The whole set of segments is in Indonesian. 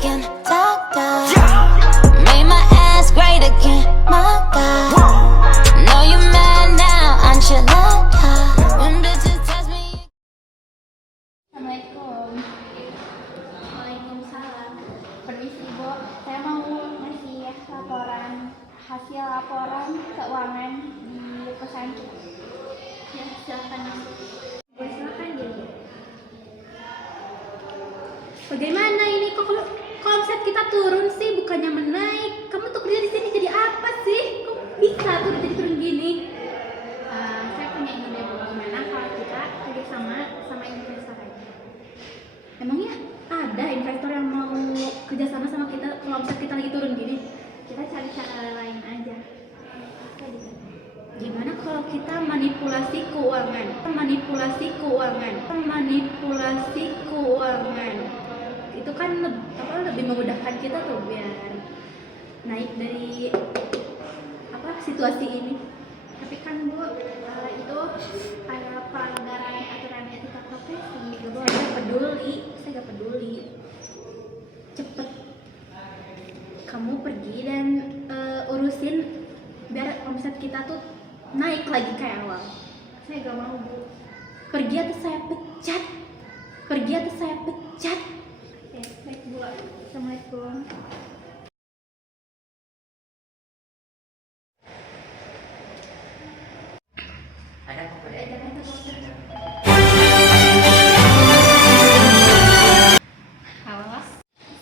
again, doctor. Made my ass great again, my God. Know you mad now, aren't you like when bitches test me? Assalamualaikum. Waalaikumsalam. Permisi Bu, saya mau ngasih hasil laporan keuangan di perusahaan kita. Ya, silakan masuk. Boleh silakan jadi. Bagaimana ini kok omset kita turun sih, bukannya menaik? Kamu tuh kerja di sini jadi apa sih? Kok bisa tuh jadi turun gini? Saya punya ide Bu, gimana kalau kita kerjasama sama investor aja? Emangnya ada investor yang mau kerjasama sama kita kalau omset kita lagi turun gini? Kita cari cara lain aja. Gimana kalau kita manipulasi keuangan? Itu kan lebih memudahkan kita tuh biar naik dari situasi ini. Tapi kan Bu, itu ada pelanggaran aturan etika profesi. Saya gak peduli. Cepet kamu pergi dan urusin biar omset kita tuh naik lagi kayak awal. Saya gak mau Bu. Pergi atau saya pecat. Ya, baik Bu. Assalamualaikum. Halo Mas,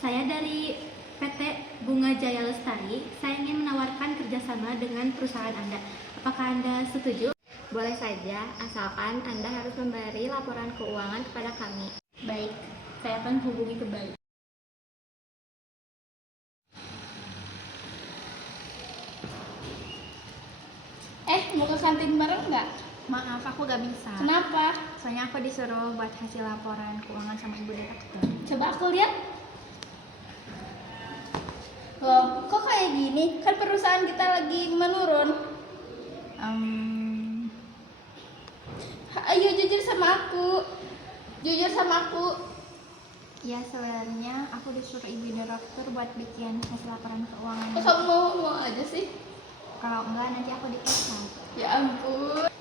saya dari PT Bunga Jaya Lestari. Saya ingin menawarkan kerjasama dengan perusahaan Anda. Apakah Anda setuju? Boleh saja, asalkan Anda harus memberi laporan keuangan kepada kami. Baik, saya akan hubungi kembali. Mau ke kantin bareng nggak? Maaf, aku gak bisa. Kenapa? Soalnya aku disuruh buat hasil laporan keuangan sama Ibu Direktur. Coba aku lihat. Loh, kok kayak gini? Kan perusahaan kita lagi menurun. Ayo jujur sama aku. Ya, sebenarnya aku disuruh Ibu Direktur buat bikin hasil laporan keuangan. Kok kamu mau aja sih? Kalau enggak, nanti aku dipecat.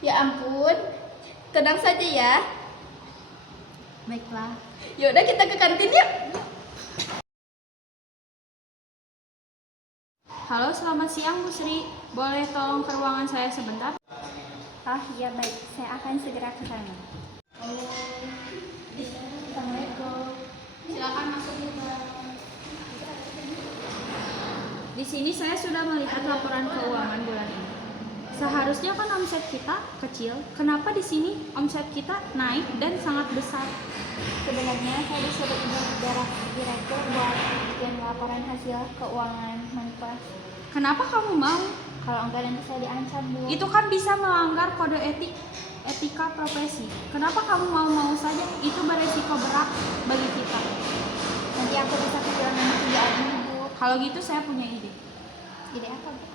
Ya ampun. Tenang saja ya. Baiklah. Yaudah kita ke kantin yuk. Halo, selamat siang Bu Sri. Boleh tolong ke ruangan saya sebentar? Ya baik, saya akan segera ke sana. Assalamualaikum. Silakan masuk juga. Di sini saya sudah melihat laporan keuangan bulan ini. Seharusnya kan omset kita kecil. Kenapa di sini omset kita naik dan sangat besar? Sebenarnya saya disuruh Ibu Direktur buat bikin laporan hasil keuangan manipulasi. Kenapa kamu mau? Kalau enggak, nanti saya diancam, Bu. Itu kan bisa melanggar kode etika profesi. Kenapa kamu mau saja? Itu beresiko berat bagi kita. Nanti aku bisa kehilangan pekerjaan ini, Bu. Kalau gitu saya punya ide. Ide apa, Bu?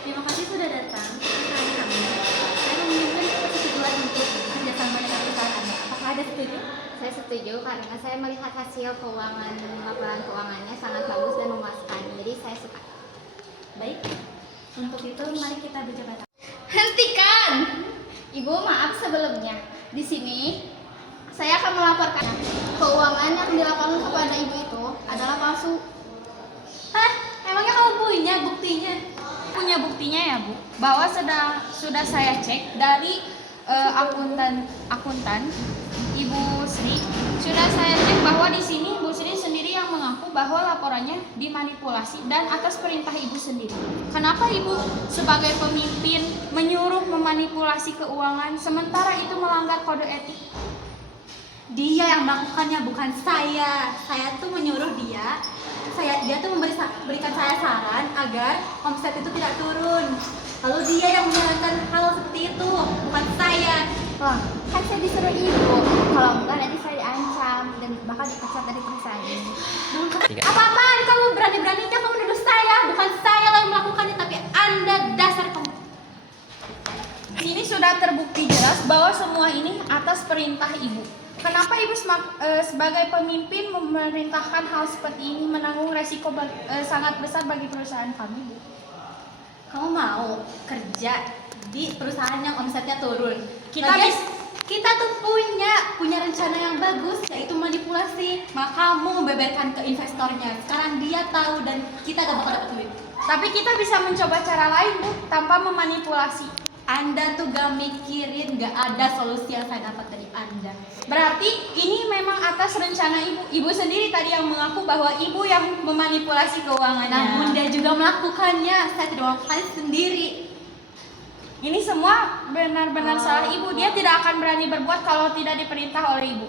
Terima kasih sudah datang ke perusahaan kami. Saya menginginkan persetujuan untuk kerjasama dengan perusahaan Anda. Apakah Anda setuju? Saya setuju karena saya melihat hasil laporan keuangannya sangat bagus dan memuaskan. Jadi saya suka. Baik. Untuk itu mari kita berjabat tangan. Hentikan! Ibu, maaf sebelumnya. Di sini saya akan melaporkan keuangan yang dilaporkan kepada ibu itu adalah palsu. Emangnya kamu punya buktinya? Punya buktinya ya Bu, bahwa sudah saya cek dari akuntan Ibu Sri, sudah saya cek bahwa di sini Bu Sri sendiri yang mengaku bahwa laporannya dimanipulasi dan atas perintah Ibu sendiri. Kenapa Ibu sebagai pemimpin menyuruh memanipulasi keuangan sementara itu melanggar kode etik? Dia yang melakukannya, bukan saya. Saya tuh menyuruh dia. Dia tuh memberikan saya saran agar omset itu tidak turun. Lalu dia yang menjalankan hal seperti itu, bukan saya. Wah, kan saya disuruh Ibu. Kalau enggak, nanti saya diancam dan bakal dipecat dari perusahaan ini. Apa-apaan kamu berani-beraninya kamu nuduh saya, bukan saya yang melakukannya, tapi Anda dasar kamu. Ini sudah terbukti jelas bahwa semua ini atas perintah Ibu. Kenapa Ibu sebagai pemimpin memerintahkan hal seperti ini menanggung resiko sangat besar bagi perusahaan kami, Bu? Kamu mau kerja di perusahaan yang omsetnya turun? Kita tuh punya rencana yang bagus, yaitu manipulasi. Maka kamu membeberkan ke investornya. Sekarang dia tahu dan kita gak bakal dapat duit. Tapi kita bisa mencoba cara lain, Bu, tanpa memanipulasi. Anda tuh gak mikirin, gak ada solusi yang saya dapat dari Anda. Berarti ini memang atas rencana Ibu. Ibu sendiri tadi yang mengaku bahwa Ibu yang memanipulasi keuangannya. Namun dia juga melakukannya, saya tidak melakukannya sendiri. Ini semua benar-benar salah Ibu. Dia tidak akan berani berbuat kalau tidak diperintah oleh Ibu.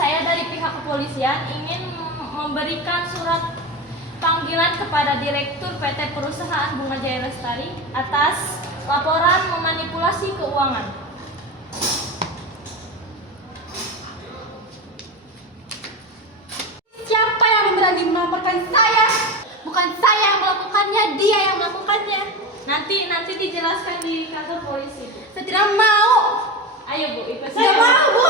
Saya dari pihak kepolisian ingin memberikan surat panggilan kepada Direktur PT Perusahaan Bunga Jaya Lestari atas laporan memanipulasi keuangan. Siapa yang berani melaporkan saya? Bukan saya yang melakukannya, dia yang melakukannya. Nanti dijelaskan di kantor polisi. Saya tidak mau. Ayo Bu, ikut Saya saya. mau, Bu.